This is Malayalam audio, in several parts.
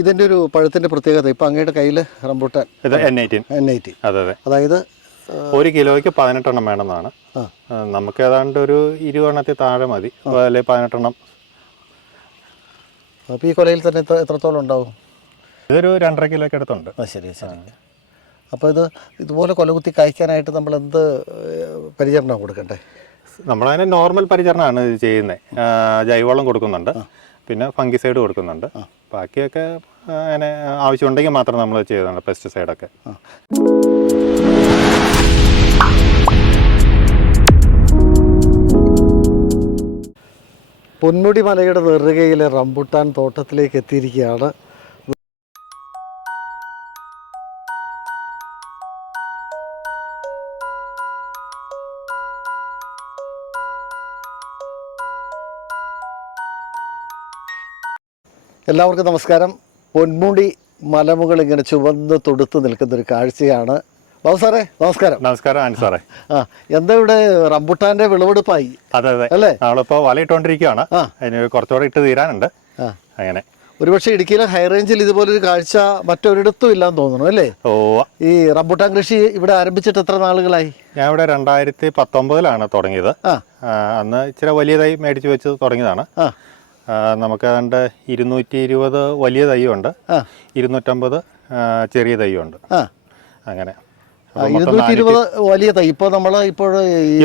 ഇതിന്റെ ഒരു പഴത്തിന്റെ പ്രത്യേകത. ഇപ്പം അങ്ങയുടെ കയ്യിൽ റംബൂട്ടാൻ. ഇത് എൻ എയ്റ്റീൻ എൻ ടി അതെ അതെ. അതായത് ഒരു കിലോയ്ക്ക് പതിനെട്ടെണ്ണം വേണമെന്നാണ്. നമുക്ക് ഏതാണ്ട് ഒരു ഇരുപതെണ്ണത്തിൽ താഴെ മതി. അല്ലെങ്കിൽ പതിനെട്ടെണ്ണം. അപ്പോൾ ഈ കൊലയിൽ തന്നെ എത്ര എത്രത്തോളം ഉണ്ടാവും? ഇതൊരു രണ്ടര കിലോയ്ക്ക് അടുത്തുണ്ട്. ശരി ശരി. അപ്പോൾ ഇത് ഇതുപോലെ കൊലകുത്തി കായ്ക്കാനായിട്ട് നമ്മൾ എന്ത് പരിചരണം കൊടുക്കണ്ടേ? നമ്മളതിന് നോർമൽ പരിചരണമാണ് ചെയ്യുന്നത്. ജൈവവളം കൊടുക്കുന്നുണ്ട്. പിന്നെ ഫംഗിസൈഡ് കൊടുക്കുന്നുണ്ട്. ബാക്കിയൊക്കെ അങ്ങനെ ആവശ്യമുണ്ടെങ്കിൽ മാത്രം നമ്മൾ ചെയ്തതാണ് പെസ്റ്റിസൈഡൊക്കെ പൊന്മുടി മലയുടെ നെറുകയിലെ റംബുട്ടാൻ തോട്ടത്തിലേക്ക് എത്തിയിരിക്കുകയാണ് എല്ലാവർക്കും നമസ്കാരം. പൊന്മുടി മലമുകൾ ഇങ്ങനെ ചുവന്ന് തൊടുത്ത് നിൽക്കുന്ന ഒരു കാഴ്ചയാണ്. ബാബു സാറേ നമസ്കാരം. നമസ്കാരം ആൻ സാറേ. ആ എന്താ ഇവിടെ റംബുട്ടാന്റെ വിളവെടുപ്പായി? അതെ അതെ. അല്ലേ? നമ്മളിപ്പോ വലയിട്ടോണ്ടിരിക്കുകയാണ്. അതിന് കുറച്ചുകൂടെ ഇട്ട് തീരാനുണ്ട്. അങ്ങനെ. ഒരുപക്ഷെ ഇടുക്കിയിലെ ഹൈറേഞ്ചിൽ ഇതുപോലൊരു കാഴ്ച മറ്റൊരിടത്തും ഇല്ലാന്ന് തോന്നുന്നു അല്ലേ? ഓ. ഈ റംബുട്ടാൻ കൃഷി ഇവിടെ ആരംഭിച്ചിട്ട് എത്ര നാളുകളായി? ഞാൻ ഇവിടെ രണ്ടായിരത്തി പത്തൊമ്പതിലാണ് തുടങ്ങിയത്. അന്ന് ഇച്ചിരി വലിയതായി മേടിച്ചു വെച്ച് തുടങ്ങിയതാണ്. നമുക്ക് ഏതാണ്ട് ഇരുന്നൂറ്റി ഇരുപത് വലിയ തൈയുണ്ട്. ഇരുന്നൂറ്റമ്പത് ചെറിയ തൈയുണ്ട്. അങ്ങനെ. ഇരുന്നൂറ്റി ഇരുപത് വലിയ തൈ. ഇപ്പോൾ നമ്മൾ ഇപ്പോൾ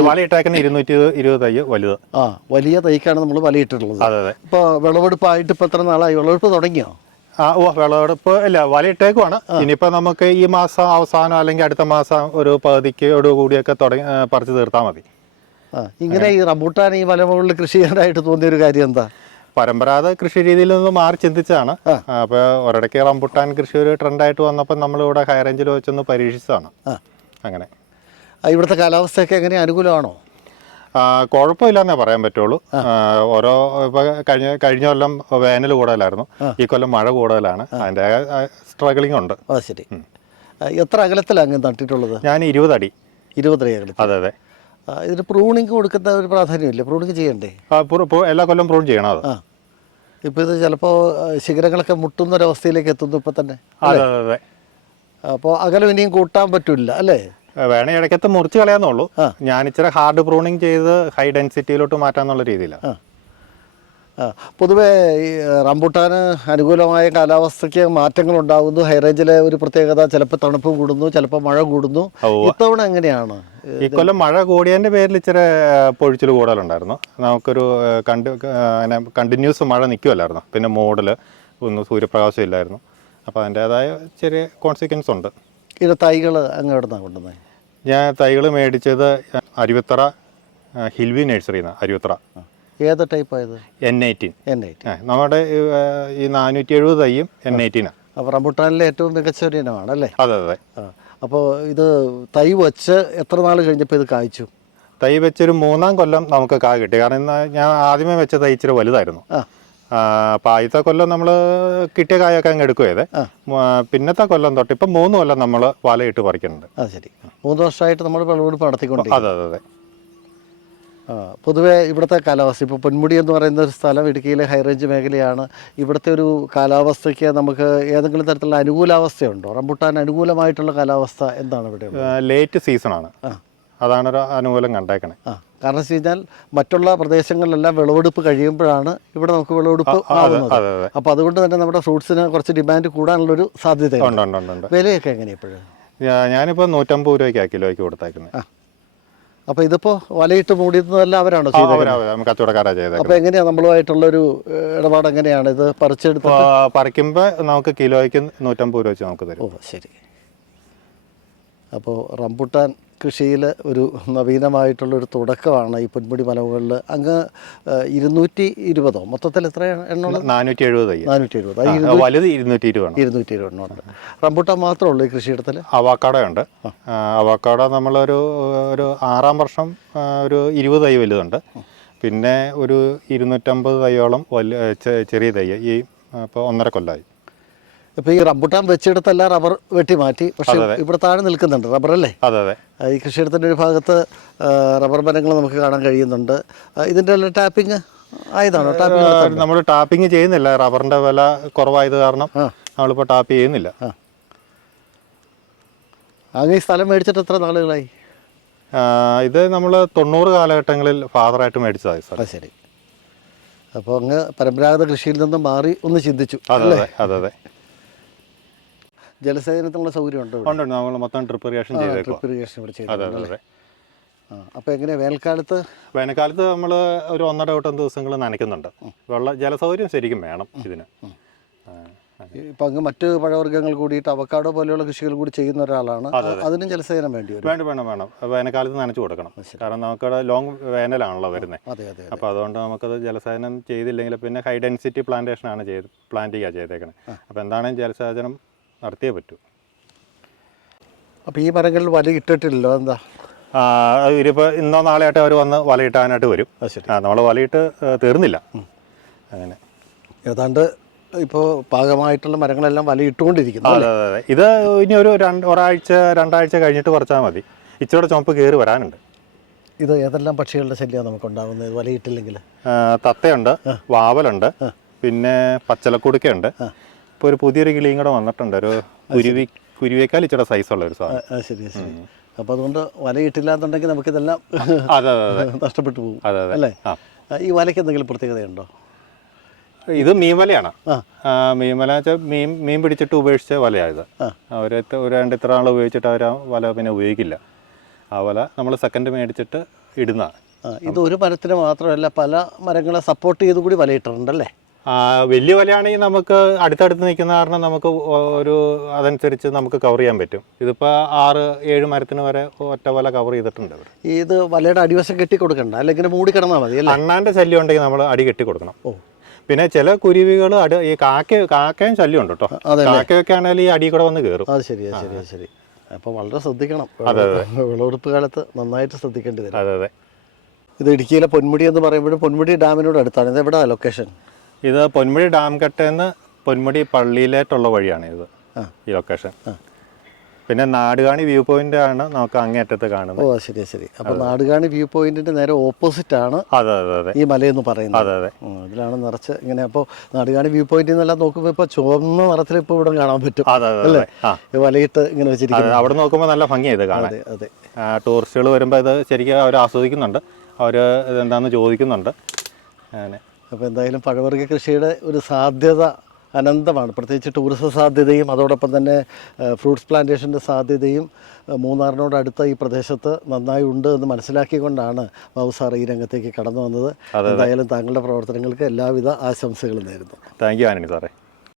വലയിട്ടേക്കുന്ന ഇരുന്നൂറ്റി ഇരുപത് തൈ വലുത്. ആ വലിയ തൈക്കാണ് നമ്മൾ വലയിട്ടിട്ടുള്ളത് അതെ അതെ. ഇപ്പോൾ വിളവെടുപ്പായിട്ട് ഇപ്പോൾ എത്ര നാളായി? വിളവെടുപ്പ് തുടങ്ങിയോ? ആ ഓ വിളവെടുപ്പ് ഇല്ല വലയിട്ടേക്കുവാണ് ഇനിയിപ്പോൾ നമുക്ക് ഈ മാസം അവസാനം അല്ലെങ്കിൽ അടുത്ത മാസം ഒരു പകുതിക്കോട് കൂടിയൊക്കെ തുടങ്ങി പറിച്ചു തീർത്താൽ മതി. ഇങ്ങനെ ഈ റബൂട്ടാൻ ഈ മലമുകളിൽ കൃഷി ചെയ്യാനായിട്ട് തോന്നിയ ഒരു കാര്യം എന്താ? പരമ്പരാഗത കൃഷി രീതിയിൽ നിന്ന് മാറി ചിന്തിച്ചതാണ്. അപ്പോൾ ഒരിടയ്ക്ക് റംബുട്ടാൻ കൃഷി ഒരു ട്രെൻഡായിട്ട് വന്നപ്പോൾ നമ്മളിവിടെ ഹൈ റേഞ്ചിൽ വെച്ചൊന്ന് പരീക്ഷിച്ചതാണ്. അങ്ങനെ. ഇവിടുത്തെ കാലാവസ്ഥയൊക്കെ എങ്ങനെ? അനുകൂലമാണോ? കുഴപ്പമില്ലെന്നേ പറയാൻ പറ്റുള്ളൂ. ഓരോ ഇപ്പൊ കഴിഞ്ഞ കഴിഞ്ഞ കൊല്ലം വേനൽ കൂടുതലായിരുന്നു. ഈ കൊല്ലം മഴ കൂടുതലാണ്. അതിന്റെ സ്ട്രഗിളിംഗ് ഉണ്ട്. ശരി. എത്ര അകലത്തിലാണ് അങ്ങ് നട്ടിട്ടുള്ളത്? ഞാൻ ഇരുപതടി ഇരുപതടി അകലത്തിൽ അതെ അതെ. ഇതിന് പ്രൂണിങ് കൊടുക്കുന്ന ഒരു പ്രാധാന്യമില്ല? പ്രൂണിങ് ചെയ്യണ്ടേ? എല്ലാ കൊല്ലം പ്രൂൺ ചെയ്യണം അത്. ഇപ്പോൾ ഇത് ചിലപ്പോൾ ശിഖരങ്ങളൊക്കെ മുട്ടുന്ന ഒരവസ്ഥയിലേക്ക് എത്തുന്നു ഇപ്പൊ തന്നെ അതെ അപ്പോൾ അകലം ഇനിയും കൂട്ടാൻ പറ്റില്ല അല്ലേ? വേണേ ഇടയ്ക്കത്ത് മുറിച്ച് കളയാന്നുള്ളൂ. ഞാൻ ഇച്ചിരി ഹാർഡ് പ്രൂണിങ് ചെയ്ത് ഹൈ ഡെൻസിറ്റിയിലോട്ട് മാറ്റാന്നുള്ള രീതിയിലാണ്. പൊതുവേ ഈ റംബുട്ടാന് അനുകൂലമായ കാലാവസ്ഥയ്ക്ക് മാറ്റങ്ങൾ ഉണ്ടാകുന്നു ഹൈറേഞ്ചിലെ ഒരു പ്രത്യേകത ചിലപ്പോൾ തണുപ്പ് കൂടുന്നു ചിലപ്പോൾ മഴ കൂടുന്നു. ഇത്തവണ എങ്ങനെയാണ്? ഈ കൊല്ലം മഴ കൂടിയതിന്റെ പേരിൽ ഇച്ചിരി പൊഴിച്ചിൽ കൂടുതലുണ്ടായിരുന്നു. നമുക്കൊരു കണ്ട് അങ്ങനെ കണ്ടിന്യൂസ് മഴ നിൽക്കുമല്ലായിരുന്നു പിന്നെ മോഡൽ ഒന്നും സൂര്യപ്രകാശം ഇല്ലായിരുന്നു. അപ്പോൾ അതിന്റേതായ ചെറിയ കോൺസിക്വൻസ് ഉണ്ട്. ഇത് തൈകൾ അങ്ങ് എവിടുന്നാണ് കൊണ്ടുവന്നത് ഞാൻ തൈകൾ മേടിച്ചത് അരുവിത്തറ ഹിൽവി നഴ്സറിന്ന് അരുവിത്തറ. ഏത് ടൈപ്പായത് എൻ എയ്റ്റീൻ എൻ എയ്റ്റീൻ നമ്മുടെ ഈ, നാനൂറ്റി എഴുപത് തൈയും എൻ എയ്റ്റീനാണ് അപ്പോൾ റംബുട്ടാനിലെ ഏറ്റവും മികച്ച ഒരു ഇനമാണ് അല്ലേ അതെ. അതെ അപ്പോൾ ഇത് തൈ വച്ച് എത്ര നാൾ കഴിഞ്ഞപ്പോൾ ഇത് കായ്ച്ചു? തൈ വെച്ചൊരു മൂന്നാം കൊല്ലം നമുക്ക് കാ കിട്ടി. കാരണം ഞാൻ ആദ്യമേ വെച്ച തൈ ഇച്ചിരി വലുതായിരുന്നു. ആ. അപ്പോൾ ആദ്യത്തെ കൊല്ലം നമ്മൾ കിട്ടിയ കായൊക്കെ അങ്ങ് എടുക്കുകയതെ. പിന്നത്തെ കൊല്ലം തൊട്ട് ഇപ്പം മൂന്ന് കൊല്ലം നമ്മൾ വലയിട്ട് പറിക്കുന്നുണ്ട്. അത് ശരി. മൂന്ന് വർഷമായിട്ട് നമ്മൾ വിളവെടുപ്പ് നടത്തിക്കൊണ്ട് അതെ അതെ അതെ. പൊതുവേ ഇവിടുത്തെ കാലാവസ്ഥ ഇപ്പോൾ പൊന്മുടി എന്ന് പറയുന്ന ഒരു സ്ഥലം ഇടുക്കിയിലെ ഹൈറേഞ്ച് മേഖലയാണ്. ഇവിടുത്തെ ഒരു കാലാവസ്ഥയ്ക്ക് നമുക്ക് ഏതെങ്കിലും തരത്തിലുള്ള അനുകൂലാവസ്ഥയുണ്ടോ? റംബുട്ടാൻ അനുകൂലമായിട്ടുള്ള കാലാവസ്ഥ എന്താണ് ഇവിടെ ലേറ്റ് സീസണാണ് അതാണ് ഒരു അനുകൂലം കണ്ടേക്കണേ. ആ കാരണം വെച്ച് കഴിഞ്ഞാൽ മറ്റുള്ള പ്രദേശങ്ങളിലെല്ലാം വിളവെടുപ്പ് കഴിയുമ്പോഴാണ് ഇവിടെ നമുക്ക് വിളവെടുപ്പ് ആകുന്നത് ആവുന്നത്. അപ്പോൾ അതുകൊണ്ട് തന്നെ നമ്മുടെ ഫ്രൂട്ട്സിന് കുറച്ച് ഡിമാൻഡ് കൂടാനുള്ളൊരു ഉണ്ട് ഉണ്ട് ഉണ്ട് വിലയൊക്കെ എങ്ങനെയാണ് ഇപ്പോഴും? ഞാനിപ്പോൾ നൂറ്റമ്പത് രൂപയ്ക്കാണ് കിലോയ്ക്ക് കൊടുത്തേക്കുന്നത് ആ. അപ്പോൾ ഇതിപ്പോൾ വലയിട്ട് മൂടിയതല്ല അവരാണോ ചെയ്തത് അവരാ നമുക്ക് കച്ചവടക്കാരാ ചെയ്തേക്കുന്നത്. അപ്പോൾ എങ്ങനെയാണ് നമ്മളുമായിട്ടുള്ളൊരു ഒരു ഇടപാട് എങ്ങനെയാണ് ഇത് പറിച്ചെടുത്ത് പറിക്കുമ്പോ പറിക്കുമ്പോൾ നമുക്ക് കിലോയ്ക്ക് നൂറ്റമ്പത് രൂപ വെച്ച് നമുക്ക് തരും. ഓ ശരി. അപ്പോൾ റംബുട്ടാൻ കൃഷിയിൽ ഒരു നവീനമായിട്ടുള്ളൊരു തുടക്കമാണ് ഈ പൊന്മുടി മലമുകളിൽ. അങ്ങ് ഇരുന്നൂറ്റി ഇരുപതോ? മൊത്തത്തിൽ എത്ര എണ്ണമുള്ളത് നാനൂറ്റി എഴുപത് നാനൂറ്റി എഴുപത്. വലുത് ഇരുന്നൂറ്റി ഇരുപത് ഇരുന്നൂറ്റി ഇരുപത് എണ്ണമുണ്ട്. റംബൂട്ടാൻ മാത്രമേ ഉള്ളൂ ഈ കൃഷിയിടത്തിൽ അവാക്കാടയുണ്ട് ഉണ്ട്. അവക്കാടോ നമ്മളൊരു ഒരു ആറാം വർഷം ഒരു ഇരുപത് തൈ വലുതുണ്ട്. പിന്നെ ഒരു ഇരുന്നൂറ്റമ്പത് തൈയോളം വലിയ ചെറിയ തൈ. ഈ ഇപ്പോൾ ഒന്നര കൊല്ലമായി ഇപ്പോൾ ഈ റംബുട്ടാൻ വെച്ചെടുത്തല്ല റബ്ബർ വെട്ടി മാറ്റി പക്ഷെ ഇവിടെ താഴെ നിൽക്കുന്നുണ്ട് റബ്ബർ അല്ലേ? ഈ കൃഷിയിടത്തിന്റെ ഒരു ഭാഗത്ത് റബ്ബർ മരങ്ങൾ നമുക്ക് കാണാൻ കഴിയുന്നുണ്ട്. ഇതിന്റെ ടാപ്പിംഗ് ആയതാണോ? ടാപ്പിംഗ് നമ്മൾ ടാപ്പിംഗ് ചെയ്യുന്നില്ല. റബ്ബറിന്റെ വില കുറവായത് കാരണം നമ്മളിപ്പോ ടാപ്പ് ചെയ്യുന്നില്ല. അങ്ങ് ഈ സ്ഥലം മേടിച്ചിട്ട് എത്ര നാളുകളായി? ഇത് നമ്മൾ തൊണ്ണൂറ് കാലഘട്ടങ്ങളിൽ ഫാദറായിട്ട് മേടിച്ചതായി സാർ ശരി. അപ്പോൾ അങ്ങ് പരമ്പരാഗത കൃഷിയിൽ നിന്ന് മാറി ഒന്ന് ചിന്തിച്ചു അതെ അതെ അതെ. ജലസേചനത്തിനുള്ള സൗകര്യം ഉണ്ട് ഉണ്ട് നമ്മൾ മൊത്തം ട്രിപ്പ് ഇറിഗേഷൻ ട്രിപ്പ് ഇറിഗേഷൻ ഇവിടെ അതെ ചെയ്തു അതെ. അതെ ആ അപ്പോൾ എങ്ങനെ വേനൽക്കാലത്ത്? വേനൽക്കാലത്ത് നമ്മൾ ഒരു ഒന്നര വട്ടം ദിവസങ്ങൾ നനയ്ക്കുന്നുണ്ട്. വെള്ള ജലസൗകര്യം ശരിക്കും വേണം ഇതിന്. ആ. ഇപ്പം അങ്ങ് മറ്റ് പഴവർഗങ്ങൾ കൂടിയിട്ട് അവക്കാടോ പോലെയുള്ള കൃഷികൾ കൂടി ചെയ്യുന്ന ഒരാളാണ്. അതിനും ജലസേചനം വേണ്ടി വരും. വേണ്ട വേണം. വേണം വേനൽക്കാലത്ത് നനച്ചു കൊടുക്കണം. കാരണം നമുക്കവിടെ ലോങ് വേനലാണല്ലോ വരുന്നത് അതെ അതെ അപ്പോൾ അതുകൊണ്ട് നമുക്കത് ജലസേചനം ചെയ്തില്ലെങ്കിൽ പിന്നെ ഹൈ ഡെൻസിറ്റി പ്ലാന്റേഷനാണ് ചെയ്ത് പ്ലാന്റിങ്ങാണ് ചെയ്തേക്കുന്നത് അപ്പോൾ എന്താണെങ്കിലും ജലസേചനം നടത്തിയേ പറ്റൂ. അപ്പോൾ ഈ മരങ്ങളിൽ വല ഇട്ടിട്ടില്ലല്ലോ എന്താ? ആ, ഇനിയിപ്പോൾ ഇന്നോ നാളെയായിട്ട് അവർ വന്ന് വലയിട്ടാനായിട്ട് വരും. ആ നമ്മൾ വലയിട്ട് തീർന്നില്ല. അങ്ങനെ. ഏതാണ്ട് ഇപ്പോൾ പാകമായിട്ടുള്ള മരങ്ങളെല്ലാം വല ഇട്ടുകൊണ്ടിരിക്കുന്നു അതെ അതെ അതെ. ഇത് ഇനി ഒരു രണ്ട് ഒരാഴ്ച രണ്ടാഴ്ച കഴിഞ്ഞിട്ട് പറിച്ചാൽ മതി. ഇച്ചിരി ചുമപ്പ് കയറി വരാനുണ്ട്. ഇത് ഏതെല്ലാം പക്ഷികളുടെ ശല്യമാണ് നമുക്ക് ഉണ്ടാകുന്നത് വലയിട്ടില്ലെങ്കിൽ തത്തയുണ്ട് വാവലുണ്ട് പിന്നെ പച്ചലക്കുടുക്കയുണ്ട് ഇപ്പോൾ ഒരു പുതിയൊരു കിളിയും കൂടെ വന്നിട്ടുണ്ട്. ഒരു കുരുവി കുരുവിയേക്കാൾ ഇച്ചിരി ഉള്ള ഒരു സാധനം. ശരി ശരി. അപ്പോൾ അതുകൊണ്ട് വലയിട്ടില്ല എന്നുണ്ടെങ്കിൽ നമുക്കിതെല്ലാം നഷ്ടപ്പെട്ടു പോകും. അല്ലേ? ഈ വലയ്ക്ക് എന്തെങ്കിലും പ്രത്യേകതയുണ്ടോ? ഇത് മീൻവലയാണ്. വലയാണ് മീൻ മീൻവല വെച്ചാൽ മീൻ മീൻ പിടിച്ചിട്ട് ഉപേക്ഷിച്ച വലയായത് അവർ ഒരു രണ്ട് ഇത്ര നാൾ ഉപയോഗിച്ചിട്ട് അവർ ആ വല പിന്നെ ഉപയോഗിക്കില്ല. ആ വല നമ്മൾ സെക്കൻഡ് മേടിച്ചിട്ട് ഇടുന്നതാണ്. ഇത് ഒരു മരത്തിന് മാത്രമല്ല പല മരങ്ങളെ സപ്പോർട്ട് ചെയ്ത് കൂടി വലയിട്ടിട്ടുണ്ടല്ലേ? വലിയ വലയാണെങ്കിൽ നമുക്ക് അടുത്തടുത്ത് നിൽക്കുന്ന കാരണം നമുക്ക് ഒരു അതനുസരിച്ച് നമുക്ക് കവർ ചെയ്യാൻ പറ്റും. ഇതിപ്പോൾ ആറ് ഏഴ് മരത്തിന് വരെ ഒറ്റ വല കവർ ചെയ്തിട്ടുണ്ട് ഇത് വലയുടെ അടിവശം കെട്ടി കൊടുക്കണ്ട. അല്ലെങ്കിൽ മൂടി കിടന്നാൽ മതി അണ്ണാന്റെ ശല്യം ഉണ്ടെങ്കിൽ നമ്മൾ അടി കെട്ടി കൊടുക്കണം. ഓ. പിന്നെ ചില കുരുവികൾ അടി ഈ കാക്ക കാക്കയും ശല്യം ഉണ്ട് കേട്ടോ. കാക്കയൊക്കെ ആണെങ്കിൽ ഈ അടി കൂടെ വന്ന് കയറും അത് ശരി ശരി ശരി. അപ്പോൾ വളരെ ശ്രദ്ധിക്കണം. വിളവെടുപ്പ് കാലത്ത് നന്നായിട്ട് ശ്രദ്ധിക്കേണ്ടി വരും. അതെ അതെ. ഇത് ഇടുക്കിയിലെ പൊന്മുടി എന്ന് പറയുമ്പോഴും പൊന്മുടി ഡാമിനോട് അടുത്താണ്. ഇത് എവിടെയാണ് ലൊക്കേഷൻ ഇത് പൊന്മുടി ഡാം കട്ടേന്ന് പൊന്മുടി പള്ളിയിലേട്ടുള്ള വഴിയാണ് ഇത് ഈ ലൊക്കേഷൻ പിന്നെ നാടുകാണി വ്യൂ പോയിന്റ് ആണ് നമുക്ക് അങ്ങേറ്റത്ത് കാണുന്നത്. ഓ ശരി ശരി. അപ്പോൾ നാടുകാണി വ്യൂ പോയിന്റിന്റെ നേരെ ഓപ്പോസിറ്റ് ആണ് അതെ അതെ അതെ. ഈ മലയെന്ന് പറയുന്നത്. അതെ അതെ. അതിലാണ് ഇതിലാണ് നിറച്ച് ഇങ്ങനെ അപ്പോൾ നാടുകാണി വ്യൂ പോയിന്റിൽ നിന്നെല്ലാം നോക്കുമ്പോൾ ഇപ്പോൾ ചുവന്ന നിറത്തിൽ ഇപ്പോൾ ഇവിടെ കാണാൻ പറ്റും അതെ വലയിട്ട് ഇങ്ങനെ വെച്ചിരിക്കുന്നത്. അവിടെ നോക്കുമ്പോൾ നല്ല ഭംഗിയാണ് ഇത് കാണാൻ. അതെ അതെ. ടൂറിസ്റ്റുകൾ വരുമ്പോൾ ഇത് ശരിക്കും അവർ ആസ്വദിക്കുന്നുണ്ട്. അവർ ഇതെന്താണെന്ന് ചോദിക്കുന്നുണ്ട്. അങ്ങനെ. അപ്പോൾ എന്തായാലും പഴവർഗ കൃഷിയുടെ ഒരു സാധ്യത അനന്തമാണ്. പ്രത്യേകിച്ച് ടൂറിസം സാധ്യതയും അതോടൊപ്പം തന്നെ ഫ്രൂട്ട്സ് പ്ലാന്റേഷന്റെ സാധ്യതയും മൂന്നാറിനോടടുത്ത മൂന്നാറിനോട് അടുത്ത ഈ പ്രദേശത്ത് നന്നായി ഉണ്ട് എന്ന് മനസ്സിലാക്കിക്കൊണ്ടാണ് ബാബു സാർ ഈ രംഗത്തേക്ക് കടന്നു വന്നത്. എന്തായാലും താങ്കളുടെ പ്രവർത്തനങ്ങൾക്ക് എല്ലാവിധ ആശംസകളും നേരുന്നു. താങ്ക് യു ആനണി സാറേ.